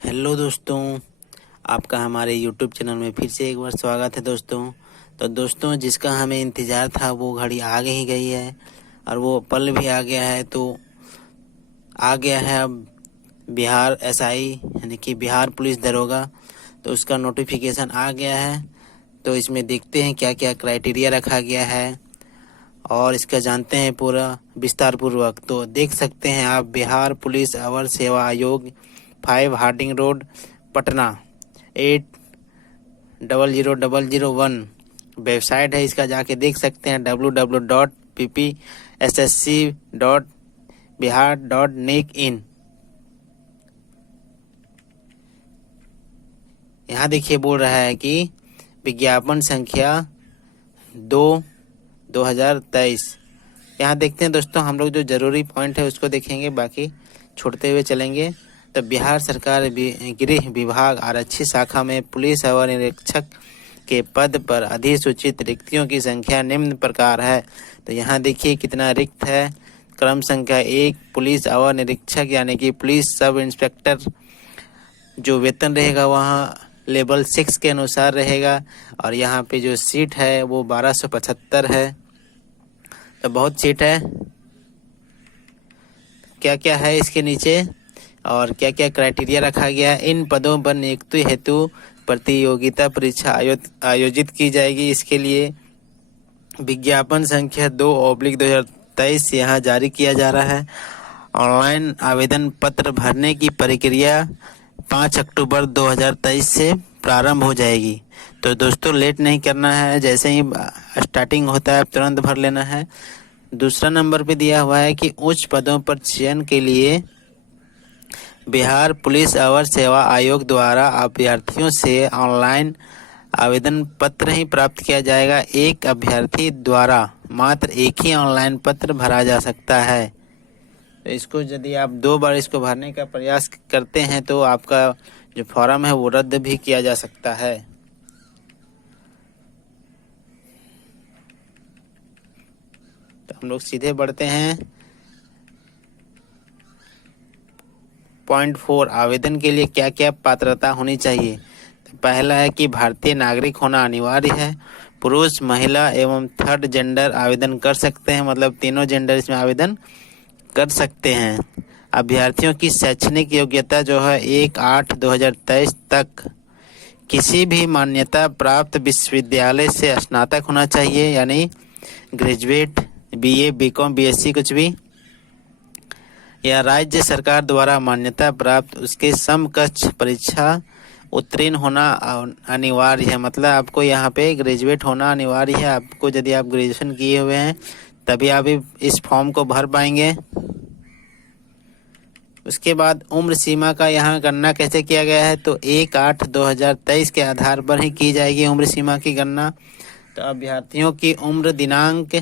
Hello दोस्तों, आपका हमारे यूट्यूब चैनल में फिर से एक बार स्वागत है दोस्तों। तो दोस्तों, जिसका हमें इंतज़ार था वो घड़ी आ ही गई है और वो पल भी आ गया है। तो आ गया है अब बिहार एसआई यानी कि बिहार पुलिस दरोगा। तो उसका नोटिफिकेशन आ गया है। तो इसमें देखते हैं क्या क्या क्राइटेरिया रखा गया है और इसका जानते हैं पूरा विस्तार पूर्वक। तो देख सकते हैं आप, बिहार पुलिस अवर सेवा आयोग 5 हार्डिंग रोड पटना 800001 वेबसाइट है। इसका जाके देख सकते हैं www.ppssc.bihar.nic.in। यहाँ देखिए बोल रहा है कि विज्ञापन संख्या 2/2023। यहाँ देखते हैं दोस्तों, हम लोग जो जरूरी पॉइंट है उसको देखेंगे, बाकी छोड़ते हुए चलेंगे। तो बिहार सरकार गृह विभाग आरक्षी शाखा में पुलिस अवर निरीक्षक के पद पर अधिसूचित रिक्तियों की संख्या निम्न प्रकार है। तो यहाँ देखिए कितना रिक्त है। क्रम संख्या 1 पुलिस अवर निरीक्षक यानी कि पुलिस सब इंस्पेक्टर। जो वेतन रहेगा वहाँ लेवल 6 के अनुसार रहेगा और यहाँ पे जो सीट है वो 1275 है। तो बहुत सीट है। क्या क्या है इसके नीचे और क्या क्या क्राइटेरिया रखा गया है। इन पदों पर नियुक्ति हेतु प्रतियोगिता परीक्षा आयोजित की जाएगी। इसके लिए विज्ञापन संख्या 2/2023 यहाँ जारी किया जा रहा है। ऑनलाइन आवेदन पत्र भरने की प्रक्रिया 5 अक्टूबर 2023 से प्रारंभ हो जाएगी। तो दोस्तों, लेट नहीं करना है, जैसे ही स्टार्टिंग होता है तुरंत भर लेना है। दूसरा नंबर पे दिया हुआ है कि उच्च पदों पर चयन के लिए बिहार पुलिस अवर सेवा आयोग द्वारा अभ्यर्थियों से ऑनलाइन आवेदन पत्र ही प्राप्त किया जाएगा। एक अभ्यर्थी द्वारा मात्र एक ही ऑनलाइन पत्र भरा जा सकता है। तो इसको यदि आप 2 बार इसको भरने का प्रयास करते हैं तो आपका जो फॉर्म है वो रद्द भी किया जा सकता है। तो हम लोग सीधे बढ़ते हैं। पॉइंट 4, आवेदन के लिए क्या क्या पात्रता होनी चाहिए। तो पहला है कि भारतीय नागरिक होना अनिवार्य है। पुरुष, महिला एवं थर्ड जेंडर आवेदन कर सकते हैं, मतलब तीनों जेंडर इसमें आवेदन कर सकते हैं। अभ्यर्थियों की शैक्षणिक योग्यता जो है 1/8/2023 तक किसी भी मान्यता प्राप्त विश्वविद्यालय से स्नातक होना चाहिए, यानी ग्रेजुएट, बीए, बीकॉम, बीएससी कुछ भी, या राज्य सरकार द्वारा मान्यता प्राप्त उसके समकक्ष परीक्षा उत्तीर्ण होना अनिवार्य है। मतलब आपको यहाँ पे ग्रेजुएट होना अनिवार्य है। आपको यदि आप ग्रेजुएशन किए हुए हैं तभी आप इस फॉर्म को भर पाएंगे। उसके बाद उम्र सीमा का यहाँ गणना कैसे किया गया है, तो 1/8/2023 के आधार पर ही की जाएगी उम्र सीमा की गणना। तो अभ्यर्थियों की उम्र दिनांक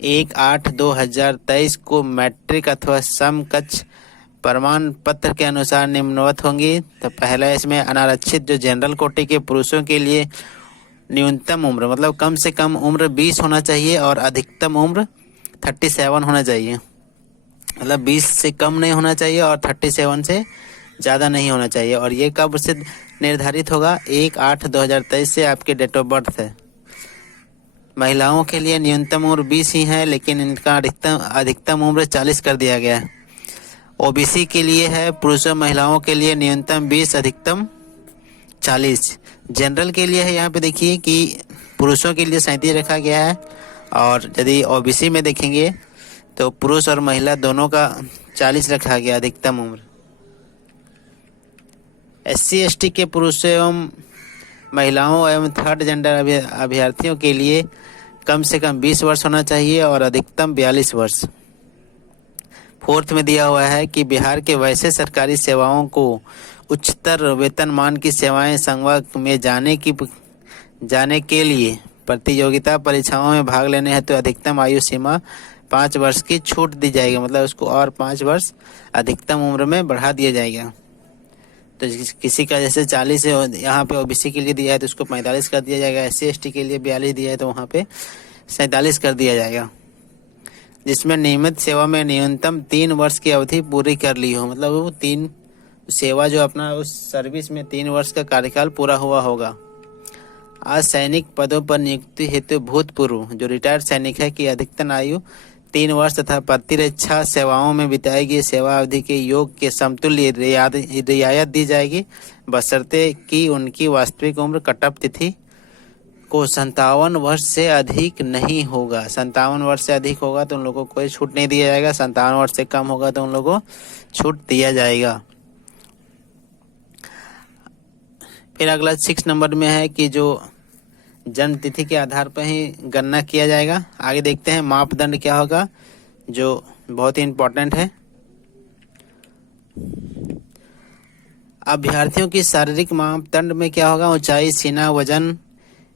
1/8/2023 को मैट्रिक अथवा समकक्ष प्रमाण पत्र के अनुसार निम्नवत होंगी। तो पहला इसमें अनारक्षित जो जनरल कोटि के पुरुषों के लिए न्यूनतम उम्र, मतलब कम से कम उम्र 20 होना चाहिए और अधिकतम उम्र 37 होना चाहिए। मतलब 20 से कम नहीं होना चाहिए और 37 से ज़्यादा नहीं होना चाहिए। और ये कब से निर्धारित होगा, 1/8/2023 से आपके डेट ऑफ बर्थ है। महिलाओं के लिए न्यूनतम उम्र 20 ही है, लेकिन इनका अधिकतम उम्र 40 कर दिया गया है। ओबीसी के लिए है, पुरुषों महिलाओं के लिए न्यूनतम 20, अधिकतम 40। जनरल के लिए है, यहाँ पे देखिए कि पुरुषों के लिए 37 रखा गया है और यदि ओबीसी में देखेंगे तो पुरुष और महिला दोनों का 40 रखा गया अधिकतम उम्र। एससी एसटी के पुरुषों एवं महिलाओं एवं थर्ड जेंडर अभ्यर्थियों के लिए कम से कम 20 वर्ष होना चाहिए और अधिकतम 42 वर्ष। फोर्थ में दिया हुआ है कि बिहार के वैसे सरकारी सेवाओं को उच्चतर वेतनमान की सेवाएं संवर्ग में जाने के लिए प्रतियोगिता परीक्षाओं में भाग लेने हेतु अधिकतम आयु सीमा 5 वर्ष की छूट दी जाएगी। मतलब उसको और 5 वर्ष अधिकतम उम्र में बढ़ा दिया जाएगा। तो किसी का जैसे 40 है, यहाँ पे ओबीसी के लिए दिया है तो उसको 45 कर दिया जाएगा। SC ST के लिए 42 दिया है तो वहाँ पे 47 कर दिया जाएगा। जिसमें नियमित सेवा में न्यूनतम 3 वर्ष की अवधि पूरी कर ली हो, मतलब वो 3 सेवा जो अपना उस सर्विस में 3 वर्ष का कार्यकाल पूरा हुआ होगा। आज सैनिक पदों पर नियुक्ति हेतु भूतपूर्व जो रिटायर्ड सैनिक है की अधिकतम आयु 3 वर्ष तथा प्रतिरक्षा सेवाओं में बिताई गई सेवा अवधि के योग के समतुल्य रियायत दी जाएगी, बशर्ते कि उनकी वास्तविक उम्र कटअप तिथि को 57 वर्ष से अधिक नहीं होगा। 57 वर्ष से अधिक होगा तो उन लोगों को कोई छूट नहीं दिया जाएगा, 57 वर्ष से कम होगा तो उन लोगों को छूट दिया जाएगा। फिर अगला 6 नंबर में है कि जो जन्म तिथि के आधार पर ही गणना किया जाएगा। आगे देखते हैं मापदंड क्या होगा, जो बहुत ही इम्पोर्टेंट है। अभ्यर्थियों की शारीरिक मापदंड में क्या होगा, ऊंचाई, सीना, वजन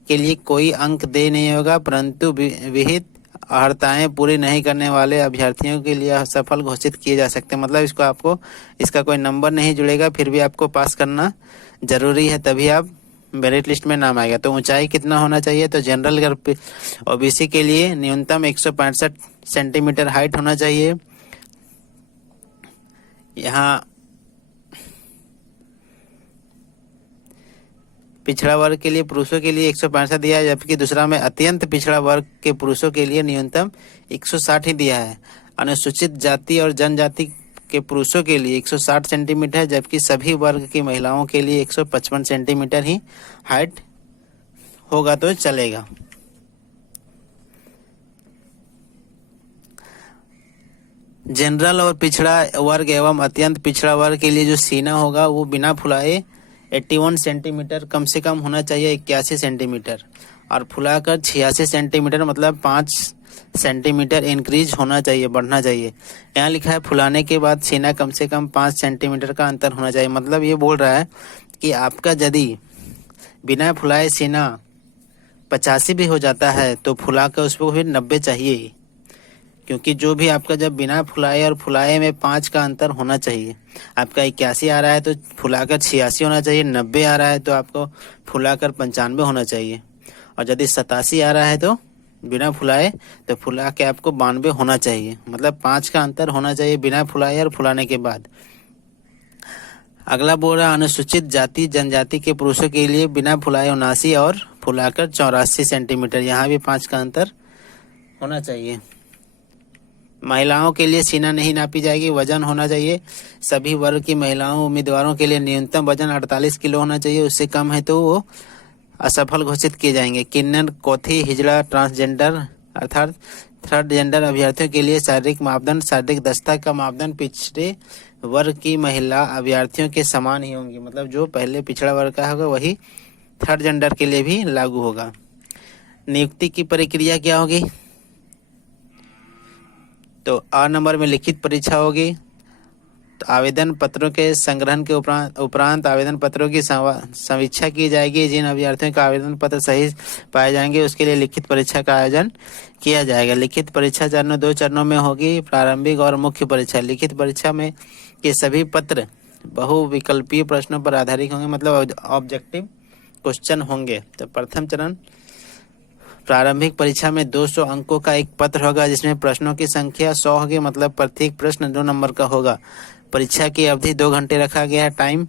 के लिए कोई अंक दे नहीं होगा, परंतु विहित अर्हताएं पूरी नहीं करने वाले अभ्यर्थियों के लिए असफल घोषित किए जा सकते हैं। मतलब इसका कोई नंबर नहीं जुड़ेगा, फिर भी आपको पास करना जरूरी है, तभी आप मेरिट लिस्ट में नाम आएगा। तो ऊंचाई कितना होना चाहिए, तो जनरल ओबीसी के लिए न्यूनतम 165 सेंटीमीटर हाइट होना चाहिए। यहाँ पिछड़ा वर्ग के लिए पुरुषों के लिए 165 दिया है, जबकि दूसरा में अत्यंत पिछड़ा वर्ग के पुरुषों के लिए न्यूनतम 160 ही दिया है। अनुसूचित जाति और जनजाति के पुरुषों के लिए 160 सेंटीमीटर, जबकि सभी वर्ग की महिलाओं के लिए 155 सेंटीमीटर ही हाइट होगा तो चलेगा। जनरल और पिछड़ा वर्ग एवं अत्यंत पिछड़ा वर्ग के लिए जो सीना होगा वो बिना फुलाए 81 सेंटीमीटर कम से कम होना चाहिए, 81 सेंटीमीटर, और फुलाकर 86 सेंटीमीटर मतलब 5 सेंटीमीटर इंक्रीज होना चाहिए, बढ़ना चाहिए। यहाँ लिखा है फुलाने के बाद सीना कम से कम 5 सेंटीमीटर का अंतर होना चाहिए। मतलब ये बोल रहा है कि आपका यदि बिना फुलाए सीना 85 भी हो जाता है तो फुलाकर उसको फिर 90 चाहिए, क्योंकि जो भी आपका जब बिना फुलाए और फुलाए में 5 का अंतर होना चाहिए। आपका 81 आ रहा है तो फुलाकर 86 होना चाहिए, 90 आ रहा है तो आपको फुलाकर 95 होना चाहिए, और यदि 87 आ रहा है तो बिना फुलाए तो फुला के आपको 92 होना चाहिए। मतलब 5 का अंतर होना चाहिए बिना फुलाए और फुलाने के बाद। अगला बोल रहा है अनुसूचित जाति जनजाति के पुरुषों के लिए बिना फुलाए 79 और फुलाकर 84 सेंटीमीटर, यहाँ भी 5 का अंतर होना चाहिए। महिलाओं के लिए सीना नहीं नापी जाएगी, वजन होना चाहिए। सभी वर्ग की महिलाओं उम्मीदवारों के लिए न्यूनतम वजन 48 किलो होना चाहिए, उससे कम है तो वो असफल घोषित किए जाएंगे। किन्नर, कोथी, हिजड़ा, ट्रांसजेंडर अर्थात थर्ड जेंडर अभ्यर्थियों के लिए शारीरिक मापदंड, शारीरिक दक्षता का मापदंड पिछड़े वर्ग की महिला अभ्यर्थियों के समान ही होंगी। मतलब जो पहले पिछड़ा वर्ग का होगा वही थर्ड जेंडर के लिए भी लागू होगा। नियुक्ति की प्रक्रिया क्या होगी, तो आ नंबर में लिखित परीक्षा होगी। तो आवेदन पत्रों के संग्रहण के उपरांत आवेदन पत्रों की समीक्षा की जाएगी। जिन अभ्यर्थियों का आवेदन पत्र सही पाए जाएंगे उसके लिए लिखित परीक्षा का आयोजन किया जाएगा। लिखित परीक्षा 2 चरणों में होगी, प्रारंभिक और मुख्य परीक्षा। लिखित परीक्षा में के सभी पत्र बहुविकल्पीय प्रश्नों पर आधारित होंगे, मतलब ऑब्जेक्टिव क्वेश्चन होंगे। तो प्रथम चरण प्रारंभिक परीक्षा में 200 अंकों का एक पत्र होगा, जिसमें प्रश्नों की संख्या 100 होगी, मतलब प्रत्येक प्रश्न 2 नंबर का होगा। परीक्षा की अवधि 2 घंटे रखा गया है टाइम,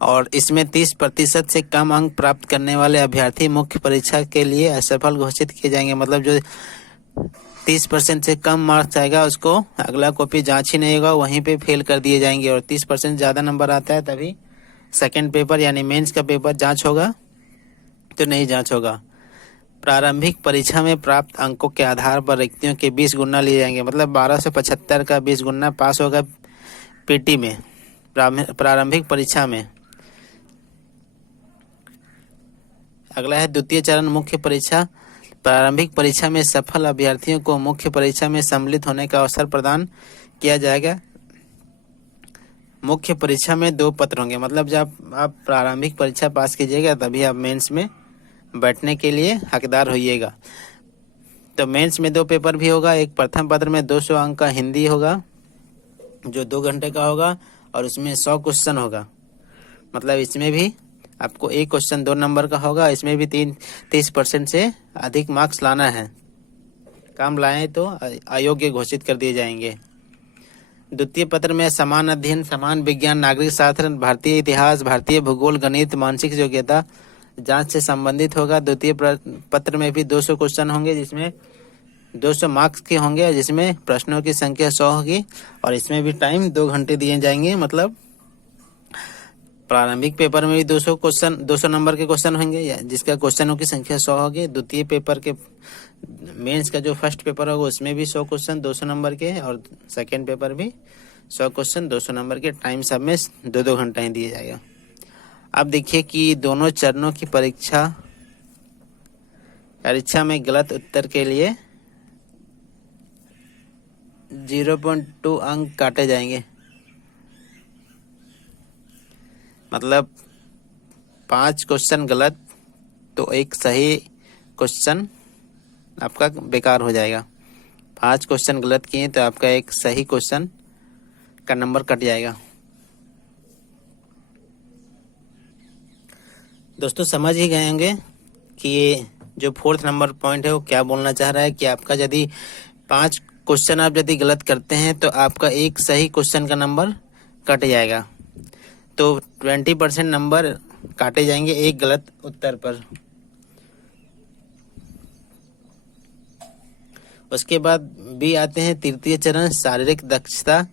और इसमें 30% से कम अंक प्राप्त करने वाले अभ्यर्थी मुख्य परीक्षा के लिए असफल घोषित किए जाएंगे। मतलब जो 30% से कम मार्क्स आएगा उसको अगला कॉपी जांच ही नहीं होगा, वहीं पे फेल कर दिए जाएंगे। और 30% ज़्यादा नंबर आता है तभी सेकेंड पेपर यानी मेंस का पेपर जांच होगा, तो नहीं जांच होगा। प्रारंभिक परीक्षा में प्राप्त अंकों के आधार पर रिक्तियों के 20 गुना लिए जाएंगे, मतलब 1275 का 20 गुना पास होगा पीटी में प्रारंभिक परीक्षा में। अगला है द्वितीय चरण मुख्य परीक्षा। प्रारंभिक परीक्षा में सफल अभ्यर्थियों को मुख्य परीक्षा में सम्मिलित होने का अवसर प्रदान किया जाएगा। मुख्य परीक्षा में 2 पत्र होंगे, मतलब जब आप प्रारंभिक परीक्षा पास कीजिएगा तभी आप मेंस में बैठने के लिए हकदार होइएगा। तो मेंस में 2 पेपर भी होगा। एक प्रथम पत्र में 200 अंक का हिंदी होगा जो 2 घंटे का होगा, और उसमें 100 क्वेश्चन होगा। मतलब इसमें भी आपको एक क्वेश्चन 2 नंबर का होगा, इसमें भी 30% से अधिक मार्क्स लाना है। कम लाएं तो अयोग्य घोषित कर दिए जाएंगे। द्वितीय पत्र में समान अध्ययन, समान विज्ञान, नागरिक शास्त्र, भारतीय इतिहास, भारतीय भूगोल, गणित, मानसिक योग्यता जांच से संबंधित होगा। द्वितीय पत्र में भी 200 क्वेश्चन होंगे, जिसमें 200 मार्क्स के होंगे, जिसमें प्रश्नों की संख्या 100 होगी और इसमें भी टाइम 2 घंटे दिए जाएंगे। मतलब प्रारंभिक पेपर में भी 200 नंबर के क्वेश्चन होंगे, जिसका क्वेश्चनों की संख्या 100 होगी। द्वितीय पेपर के मेंस का जो फर्स्ट पेपर होगा उसमें भी 100 क्वेश्चन 200 नंबर के, और सेकेंड पेपर भी 100 क्वेश्चन 200 नंबर के। टाइम सब में 2-2 घंटा ही दिया जाएगा। अब देखिए कि दोनों चरणों की परीक्षा में गलत उत्तर के लिए 0.2 अंक काटे जाएंगे। मतलब 5 क्वेश्चन गलत तो एक सही क्वेश्चन आपका बेकार हो जाएगा। 5 क्वेश्चन गलत किए तो आपका एक सही क्वेश्चन का नंबर कट जाएगा। दोस्तों समझ ही गए होंगे कि ये जो 4th नंबर पॉइंट है वो क्या बोलना चाह रहा है कि आपका यदि 5 क्वेश्चन आप यदि गलत करते हैं तो आपका एक सही क्वेश्चन का नंबर कट जाएगा। तो 20% नंबर काटे जाएंगे एक गलत उत्तर पर। उसके बाद भी आते हैं तृतीय चरण, शारीरिक दक्षता,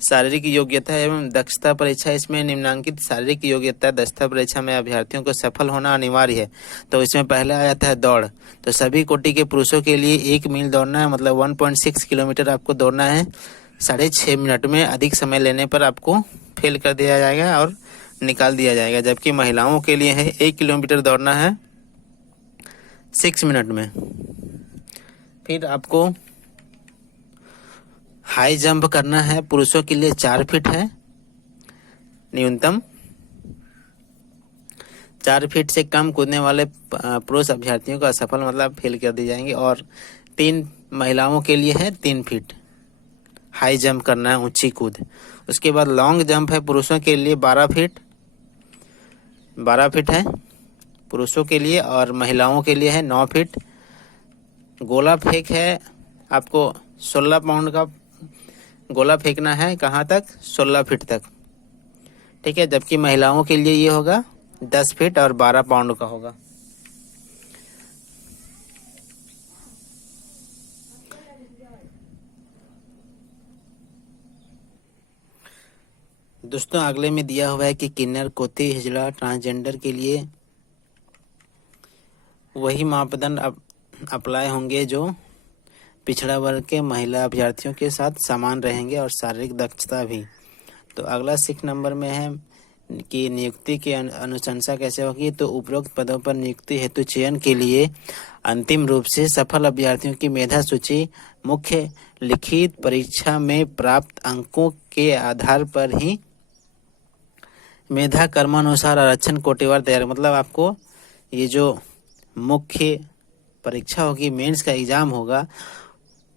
शारीरिक योग्यता एवं दक्षता परीक्षा। इसमें निम्नांकित शारीरिक योग्यता दक्षता परीक्षा में अभ्यर्थियों को सफल होना अनिवार्य है। तो इसमें पहला आ जाता है दौड़। तो सभी कोटि के पुरुषों के लिए 1 मील दौड़ना है, मतलब 1.6 किलोमीटर आपको दौड़ना है 6.5 मिनट में। अधिक समय लेने पर आपको फेल कर दिया जाएगा और निकाल दिया जाएगा। जबकि महिलाओं के लिए है 1 किलोमीटर दौड़ना है 6 मिनट में। फिर आपको हाई जंप करना है, पुरुषों के लिए 4 फीट है न्यूनतम। 4 फीट से कम कूदने वाले पुरुष अभ्यर्थियों को असफल मतलब फेल कर दी जाएंगे। और 3 महिलाओं के लिए है 3 फीट हाई जंप करना है, ऊंची कूद। उसके बाद लॉन्ग जंप है पुरुषों के लिए 12 फीट है पुरुषों के लिए, और महिलाओं के लिए है 9 फीट। गोला फेंक है आपको 16 पाउंड का गोला फेंकना है, कहाँ तक? 16 फीट तक, ठीक है। जबकि महिलाओं के लिए ये होगा 10 फीट और 12 पाउंड का होगा। दोस्तों अगले में दिया हुआ है कि किन्नर, कोती, हिजड़ा, ट्रांसजेंडर के लिए वही मापदंड अप्लाई होंगे जो पिछड़ा वर्ग के महिला अभ्यर्थियों के साथ समान रहेंगे, और शारीरिक दक्षता भी। तो अगला 6 नंबर में है कि नियुक्ति की अनुशंसा कैसे होगी। तो उपरोक्त पदों पर नियुक्ति हेतु चयन के लिए अंतिम रूप से सफल अभ्यर्थियों की मेधा सूची मुख्य लिखित परीक्षा में प्राप्त अंकों के आधार पर ही मेधा क्रमानुसार आरक्षण कोटिवार तैयार। मतलब आपको ये जो मुख्य परीक्षा होगी, मेंस का एग्जाम होगा,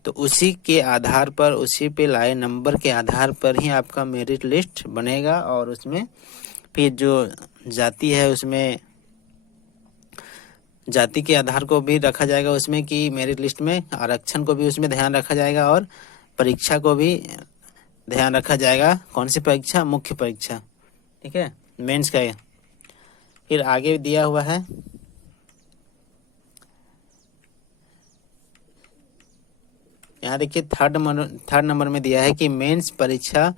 तो उसी के आधार पर, उसी पे लाए नंबर के आधार पर ही आपका मेरिट लिस्ट बनेगा। और उसमें फिर जो जाति है उसमें जाति के आधार को भी रखा जाएगा उसमें, कि मेरिट लिस्ट में आरक्षण को भी उसमें ध्यान रखा जाएगा, और परीक्षा को भी ध्यान रखा जाएगा। कौन सी परीक्षा? मुख्य परीक्षा, ठीक है, मेंस का। फिर आगे दिया हुआ है यहाँ देखिए 3rd नंबर में दिया है कि मेंस परीक्षा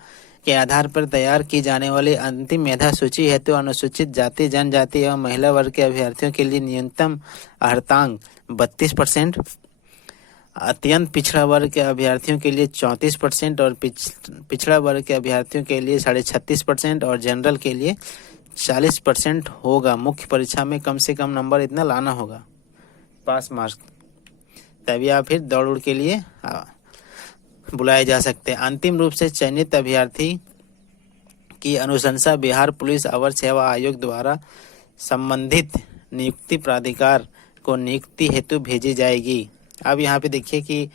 के आधार पर तैयार की जाने वाली अंतिम मेधा सूची हेतु अनुसूचित जाति, जनजाति एवं महिला वर्ग के अभ्यर्थियों के लिए न्यूनतम अर्हतांक 32%, अत्यंत पिछड़ा वर्ग के अभ्यर्थियों के लिए 34% और पिछड़ा वर्ग के अभ्यर्थियों के लिए 36.5% और जनरल के लिए 40% होगा। मुख्य परीक्षा में कम से कम नंबर इतना लाना होगा, पास मार्क्स, तभी आप फिर दौड़ उड़ के लिए बुलाए जा सकते हैं। अंतिम रूप से चयनित अभ्यर्थी की अनुशंसा बिहार पुलिस अवर सेवा आयोग द्वारा संबंधित नियुक्ति प्राधिकार को नियुक्ति हेतु भेजी जाएगी। अब यहाँ पे देखिए कि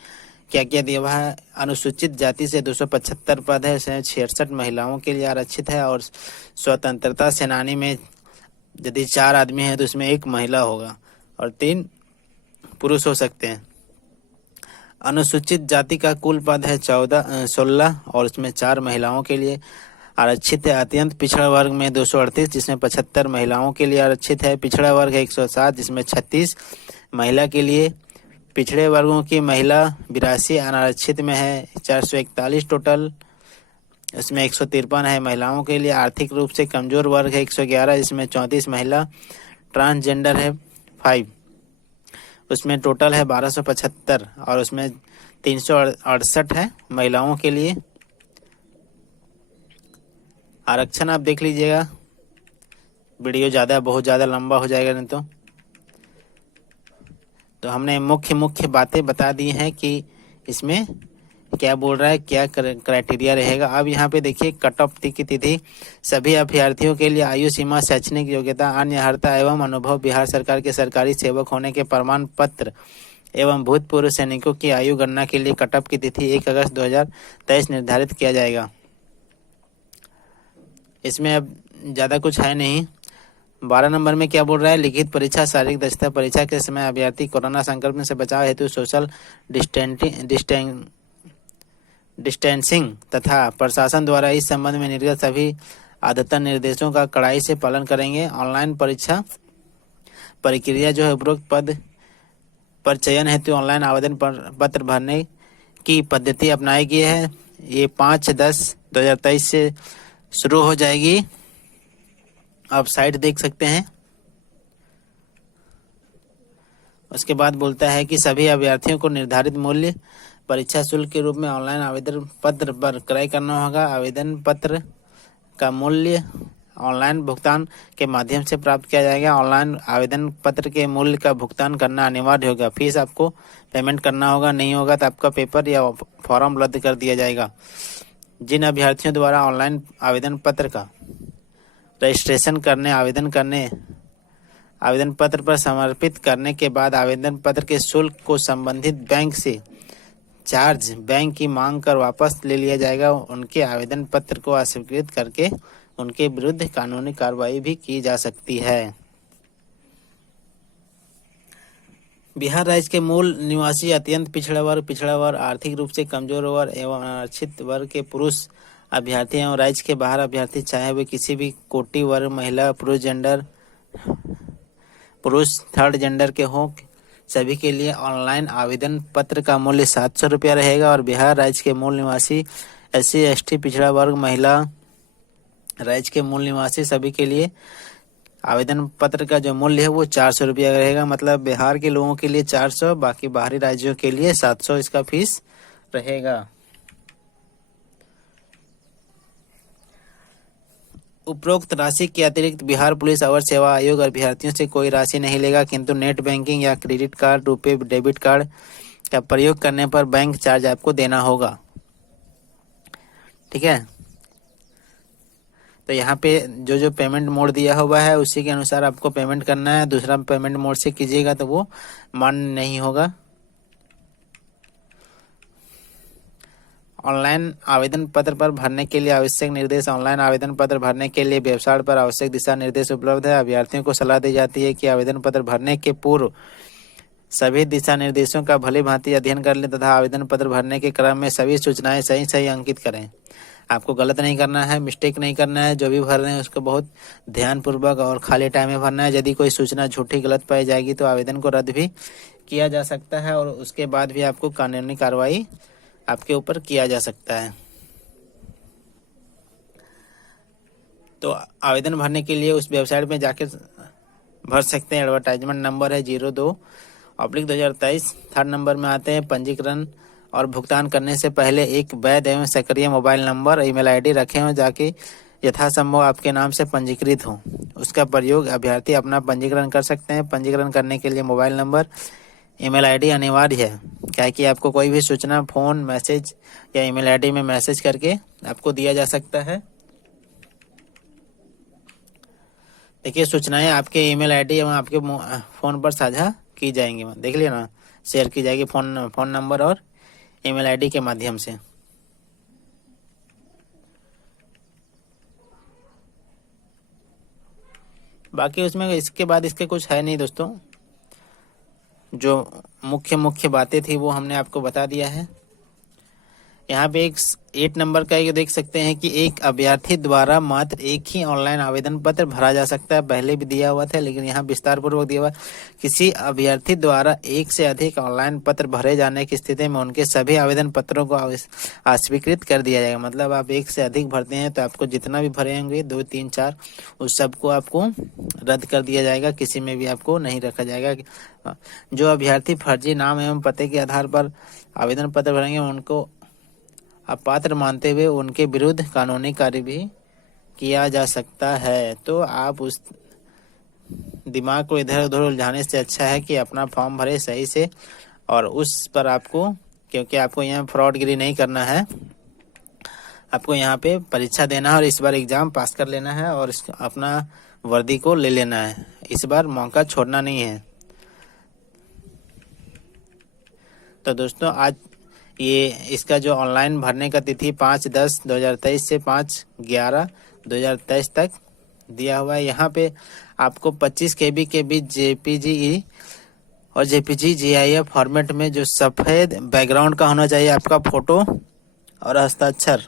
क्या क्या दिया हुआ है। अनुसूचित जाति से 275 पद है, इसमें 66 महिलाओं के लिए आरक्षित है, और स्वतंत्रता सेनानी में यदि 4 आदमी है तो उसमें 1 महिला होगा और 3 पुरुष हो सकते हैं। अनुसूचित जाति का कुल पद है 16 और उसमें 4 महिलाओं के लिए आरक्षित है। अत्यंत पिछड़ा वर्ग में 238 जिसमें 75 महिलाओं के लिए आरक्षित है। पिछड़ा वर्ग है 107 जिसमें 36 महिला के लिए। पिछड़े वर्गों की महिला 82 अनारक्षित में है 441 टोटल, इसमें 153 है महिलाओं के लिए। आर्थिक रूप से कमजोर वर्ग है 111 जिसमें 34 महिला। ट्रांसजेंडर है 5, उसमें टोटल है 1275 और उसमें 368 है महिलाओं के लिए। आरक्षण आप देख लीजिएगा, वीडियो बहुत ज़्यादा लंबा हो जाएगा नहीं तो हमने मुख्य बातें बता दी हैं कि इसमें क्या बोल रहा है, क्या क्राइटेरिया रहेगा। अब यहाँ पे देखिए कट ऑफ की तिथि सभी अभ्यर्थियों के लिए आयु सीमा, शैक्षणिक योग्यता, अन्य अर्हता एवं अनुभव, बिहार सरकार के सरकारी सेवक होने के प्रमाण पत्र एवं भूतपूर्व सैनिकों की आयु गणना के लिए कट ऑफ की तिथि 1 अगस्त 2023 निर्धारित किया जाएगा। इसमें अब ज़्यादा कुछ है नहीं। 12 नंबर में क्या बोल रहा है, लिखित परीक्षा, शारीरिक दक्षता परीक्षा के समय अभ्यर्थी कोरोना संक्रमण से बचाव हेतु सोशल डिस्टेंसिंग तथा प्रशासन द्वारा इस संबंध में निर्गत सभी अद्यतन निर्देशों का कड़ाई से पालन करेंगे। ऑनलाइन परीक्षा प्रक्रिया जो है उपरोक्त पद पर चयन हेतु ऑनलाइन आवेदन पत्र भरने की पद्धति अपनाई गई है। ये 5/10/2023 से शुरू हो जाएगी। आप साइट देख सकते हैं। उसके बाद बोलता है कि सभी अभ्यर्थियों को निर्धारित मूल्य परीक्षा शुल्क के रूप में ऑनलाइन आवेदन पत्र पर क्रय करना होगा। आवेदन पत्र का मूल्य ऑनलाइन भुगतान के माध्यम से प्राप्त किया जाएगा। ऑनलाइन आवेदन पत्र के मूल्य का भुगतान करना अनिवार्य होगा। फीस आपको पेमेंट करना होगा, नहीं होगा तो आपका पेपर या फॉर्म रद्द कर दिया जाएगा। जिन अभ्यर्थियों द्वारा ऑनलाइन आवेदन पत्र का रजिस्ट्रेशन करने आवेदन पत्र पर समर्पित करने के बाद आवेदन पत्र के शुल्क को संबंधित बैंक से चार्ज बैंक की मांग कर वापस ले लिया जाएगा। उनके आवेदन पत्र को अस्वीकृत करके उनके विरुद्ध कानूनी कार्रवाई भी की जा सकती है। बिहार राज्य के मूल निवासी अत्यंत पिछड़ा वर्ग, आर्थिक रूप से कमजोर वर्ग एवं अनारक्षित वर्ग के पुरुष अभ्यर्थी एवं राज्य के बाहर अभ्यर्थी चाहे वे किसी भी कोटि वर्ग, महिला, पुरुष थर्ड जेंडर के हों, सभी के लिए ऑनलाइन आवेदन पत्र का मूल्य 700 रुपया रहेगा। और बिहार राज्य के मूल निवासी SC ST पिछड़ा वर्ग, महिला, राज्य के मूल निवासी सभी के लिए आवेदन पत्र का जो मूल्य है वो 400 रुपया रहेगा। मतलब बिहार के लोगों के लिए 400, बाकी बाहरी राज्यों के लिए 700 इसका फीस रहेगा। उपरोक्त राशि के अतिरिक्त बिहार पुलिस अवर सेवा आयोग अभ्यर्थियों से कोई राशि नहीं लेगा, किंतु नेट बैंकिंग या क्रेडिट कार्ड, रुपए डेबिट कार्ड का प्रयोग करने पर बैंक चार्ज आपको देना होगा। ठीक है, तो यहाँ पे जो पेमेंट मोड दिया हुआ है उसी के अनुसार आपको पेमेंट करना है। दूसरा पेमेंट मोड से कीजिएगा तो वो मान्य नहीं होगा। ऑनलाइन आवेदन पत्र पर भरने के लिए आवश्यक निर्देश। ऑनलाइन आवेदन पत्र भरने के लिए वेबसाइट पर आवश्यक दिशा निर्देश उपलब्ध है। अभ्यर्थियों को सलाह दी जाती है कि आवेदन पत्र भरने के पूर्व सभी दिशा निर्देशों का भली भांति अध्ययन कर लें तथा आवेदन पत्र भरने के क्रम में सभी सूचनाएं सही अंकित करें। आपको गलत नहीं करना है, मिस्टेक नहीं करना है। जो भी भर रहे हैं उसको बहुत ध्यानपूर्वक और खाली टाइम में भरना है। यदि कोई सूचना झूठी गलत पाई जाएगी तो आवेदन को रद्द भी किया जा सकता है और उसके बाद भी आपको कानूनी कार्रवाई आपके ऊपर किया जा सकता है। तो आवेदन भरने के लिए उस वेबसाइट में जाकर भर सकते हैं। एडवर्टाइजमेंट नंबर है 02/2023। थर्ड नंबर में आते हैं पंजीकरण और भुगतान करने से पहले एक वैध एवं सक्रिय मोबाइल नंबर, ईमेल आईडी रखें हो जाके यथासंभव आपके नाम से पंजीकृत हो। उसका प्रयोग अभ्यर्थी अपना पंजीकरण कर सकते हैं। पंजीकरण करने के लिए मोबाइल नंबर, ईमेल आईडी अनिवार्य है, क्या कि आपको कोई भी सूचना फोन, मैसेज या ईमेल आईडी में मैसेज करके आपको दिया जा सकता है। देखिए सूचनाएं आपके ईमेल आईडी एवं आपके फोन पर साझा की जाएंगी। देख लिया ना, शेयर की जाएगी फोन नंबर और ईमेल आईडी के माध्यम से। बाकी उसमें इसके बाद इसके कुछ है नहीं दोस्तों। जो मुख्य बातें थी वो हमने आपको बता दिया है। यहाँ पे एक 8 नंबर का ये देख सकते हैं कि एक अभ्यर्थी द्वारा मात्र एक ही ऑनलाइन आवेदन पत्र भरा जा सकता है। पहले भी दिया हुआ था लेकिन यहाँ विस्तार पूर्वक दिया हुआ। किसी अभ्यर्थी द्वारा एक से अधिक ऑनलाइन पत्र भरे जाने की स्थिति में उनके सभी आवेदन पत्रों को अस्वीकृत कर दिया जाएगा। मतलब आप एक से अधिक भरते हैं तो आपको जितना भी भरे होंगे 2, 3, 4 उस सबको आपको रद्द कर दिया जाएगा, किसी में भी आपको नहीं रखा जाएगा। जो अभ्यर्थी फर्जी नाम एवं पते के आधार पर आवेदन पत्र भरेंगे उनको अपात्र मानते हुए उनके विरुद्ध कानूनी कार्य भी किया जा सकता है। तो आप उस दिमाग को इधर उधर उलझाने से अच्छा है कि अपना फॉर्म भरे सही से, और उस पर आपको, क्योंकि आपको यहाँ फ्रॉडगिरी नहीं करना है, आपको यहाँ पे परीक्षा देना है और इस बार एग्जाम पास कर लेना है और अपना वर्दी को ले लेना है। इस बार मौका छोड़ना नहीं है। तो दोस्तों आज ये इसका जो ऑनलाइन भरने का तिथि 5/10/2023 से 5/11/2023 तक दिया हुआ है। यहाँ पे आपको 25 KB के बीच JPG और JPG GIF फॉर्मेट में जो सफ़ेद बैकग्राउंड का होना चाहिए आपका फोटो और हस्ताक्षर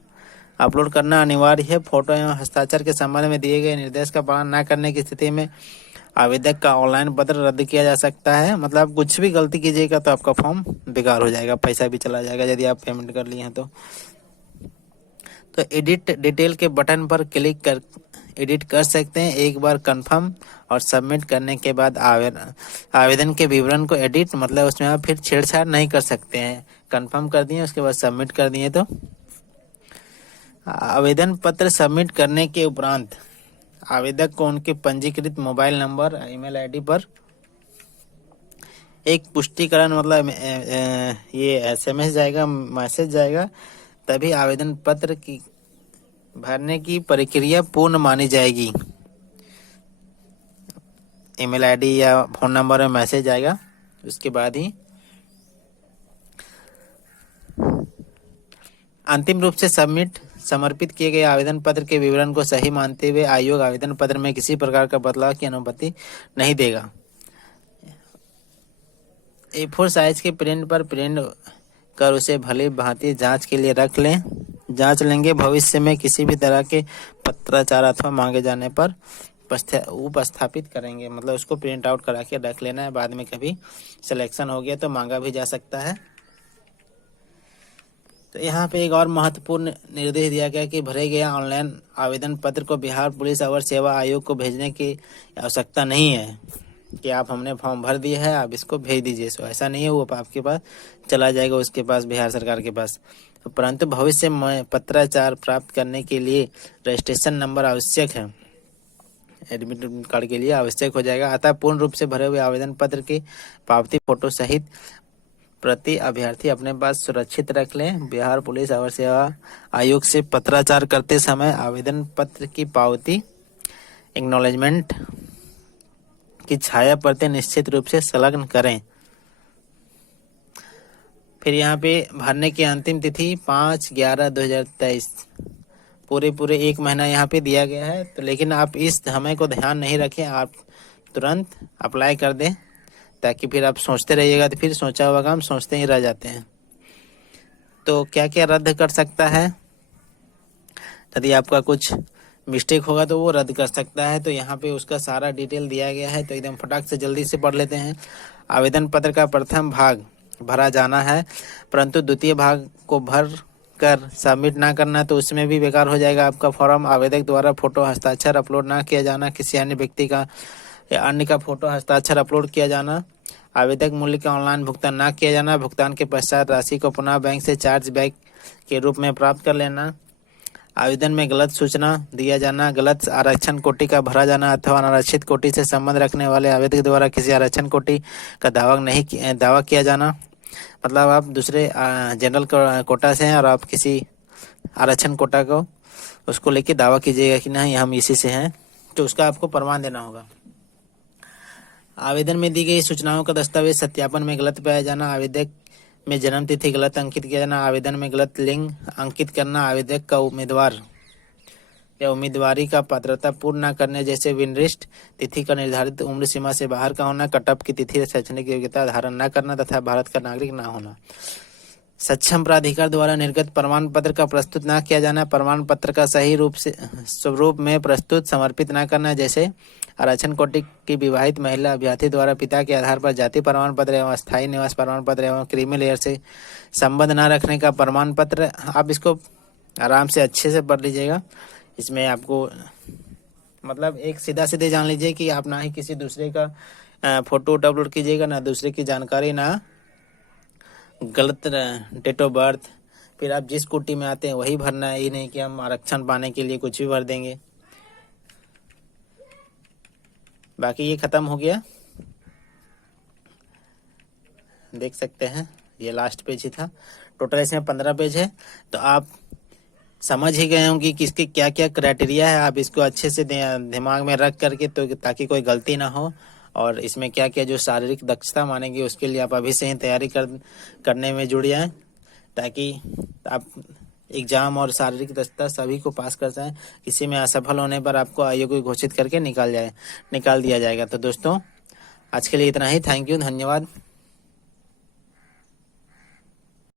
अपलोड करना अनिवार्य है। फोटो एवं हस्ताक्षर के संबंध में दिए गए निर्देश का पालन न करने की स्थिति में आवेदक का ऑनलाइन पत्र रद्द किया जा सकता है। मतलब कुछ भी गलती कीजिएगा तो आपका फॉर्म बेकार हो जाएगा, पैसा भी चला जाएगा यदि आप पेमेंट कर लिए हैं तो एडिट डिटेल के बटन पर क्लिक कर एडिट कर सकते हैं। एक बार कंफर्म और सबमिट करने के बाद आवेदन के विवरण को एडिट, मतलब उसमें आप फिर छेड़छाड़ नहीं कर सकते हैं। कंफर्म कर दिए उसके बाद सबमिट कर दिए तो आवेदन पत्र सबमिट करने के उपरांत आवेदक को उनके पंजीकृत मोबाइल नंबर, ईमेल आईडी पर एक पुष्टिकरण, मतलब ये SMS जाएगा, मैसेज जाएगा, तभी आवेदन पत्र की भरने की प्रक्रिया पूर्ण मानी जाएगी। ईमेल आईडी या फोन नंबर में मैसेज आएगा, उसके बाद ही अंतिम रूप से समर्पित किए गए आवेदन पत्र के विवरण को सही मानते हुए आयोग आवेदन पत्र में किसी प्रकार का बदलाव की अनुमति नहीं देगा। A4 साइज के प्रिंट पर प्रिंट कर उसे भली भांति जांच के लिए रख लें। जांच लेंगे। भविष्य में किसी भी तरह के पत्राचार अथवा मांगे जाने पर उपस्थापित करेंगे। मतलब उसको प्रिंट आउट करा के रख लेना है, बाद में कभी सिलेक्शन हो गया तो मांगा भी जा सकता है। तो यहाँ पे एक और महत्वपूर्ण निर्देश दिया गया कि भरे गए ऑनलाइन आवेदन पत्र को बिहार पुलिस अवर सेवा आयोग को भेजने की आवश्यकता नहीं है कि आप हमने फॉर्म भर दिया है आप इसको भेज दीजिए। सो ऐसा नहीं है, वो आपके पास चला जाएगा, उसके पास, बिहार सरकार के पास। परंतु भविष्य में पत्राचार प्राप्त करने के लिए रजिस्ट्रेशन नंबर आवश्यक है, एडमिट कार्ड के लिए आवश्यक हो जाएगा। अतः पूर्ण रूप से भरे हुए आवेदन पत्र की पावती फोटो सहित प्रति अभ्यर्थी अपने पास सुरक्षित रख लें। बिहार पुलिस अवर सेवा आयोग से पत्राचार करते समय आवेदन पत्र की पावती एक्नॉलेजमेंट की छाया प्रति निश्चित रूप से संलग्न करें। फिर यहाँ पे भरने की अंतिम तिथि 5/11/2023, पूरे 1 महीना यहाँ पे दिया गया है। तो लेकिन आप इस समय को ध्यान नहीं रखें, आप तुरंत अप्लाई कर दें, ताकि फिर आप सोचते रहिएगा तो फिर सोचा हुआ काम सोचते ही रह जाते हैं। तो क्या क्या रद्द कर सकता है, यदि आपका कुछ मिस्टेक होगा तो वो रद्द कर सकता है। तो यहाँ पे उसका सारा डिटेल दिया गया है, तो एकदम फटाक से जल्दी से पढ़ लेते हैं। आवेदन पत्र का प्रथम भाग भरा जाना है, परंतु द्वितीय भाग को भर कर सबमिट ना करना, तो उसमें भी बेकार हो जाएगा आपका फॉर्म। आवेदक द्वारा फोटो हस्ताक्षर अपलोड ना किया जाना, किसी अन्य व्यक्ति का या अन्य का फोटो हस्ताक्षर अपलोड किया जाना, आवेदक मूल्य का ऑनलाइन भुगतान ना किया जाना, भुगतान के पश्चात राशि को पुनः बैंक से चार्ज बैक के रूप में प्राप्त कर लेना, आवेदन में गलत सूचना दिया जाना, गलत आरक्षण कोटि का भरा जाना अथवा अनारक्षित कोटि से संबंध रखने वाले आवेदक द्वारा किसी आरक्षण कोटि का दावा किया जाना। मतलब आप दूसरे जनरल कोटा से हैं और आप किसी आरक्षण कोटा को उसको लेके दावा कीजिएगा कि नहीं हम इसी से हैं, तो उसका आपको प्रमाण देना होगा। आवेदन में दी गई सूचनाओं का दस्तावेज सत्यापन में गलत पाया जाना, आवेदक में जन्म तिथि गलत अंकित किया जाना, आवेदन में गलत लिंग अंकित करना, आवेदक का उम्मीदवार या उम्मीदवारी का पात्रता पूर्ण न करने जैसे विनिर्दिष्ट तिथि का निर्धारित उम्र सीमा से बाहर का होना, कटअप की तिथि, शैक्षणिक योग्यता धारण न करना तथा भारत का नागरिक न होना। सक्षम प्राधिकार द्वारा निर्गत प्रमाण पत्र का प्रस्तुत न किया जाना, प्रमाण पत्र का सही रूप से स्वरूप में प्रस्तुत समर्पित न करना जैसे आरक्षण कोटि की विवाहित महिला अभ्यर्थी द्वारा पिता के आधार पर जाति प्रमाण पत्र एवं स्थायी निवास प्रमाण पत्र एवं क्रीमी लेयर से संबंध न रखने का प्रमाण पत्र। आप इसको आराम से अच्छे से पढ़ लीजिएगा। इसमें आपको मतलब एक सीधा सीधे जान लीजिए कि आप ना ही किसी दूसरे का फोटो अपलोड कीजिएगा, ना दूसरे की जानकारी, ना गलत डेट ऑफ बर्थ। फिर आप जिस कोटि में आते हैं वही भरना है, ये नहीं कि हम आरक्षण पाने के लिए कुछ भी भर देंगे। बाकी ये खत्म हो गया, देख सकते हैं ये लास्ट पेज ही था। टोटल इसमें 15 पेज है। तो आप समझ ही गए होंगे कि किसके क्या क्या क्राइटेरिया है। आप इसको अच्छे से दिमाग में रख करके तो ताकि कोई गलती ना हो, और इसमें क्या क्या जो शारीरिक दक्षता मानेगी उसके लिए आप अभी से ही तैयारी करने में जुड़ जाएं, ताकि आप एग्जाम और शारीरिक दक्षता सभी को पास कर जाएं। किसी में असफल होने पर आपको अयोग्य घोषित करके निकाल दिया जाएगा। तो दोस्तों आज के लिए इतना ही। थैंक यू, धन्यवाद।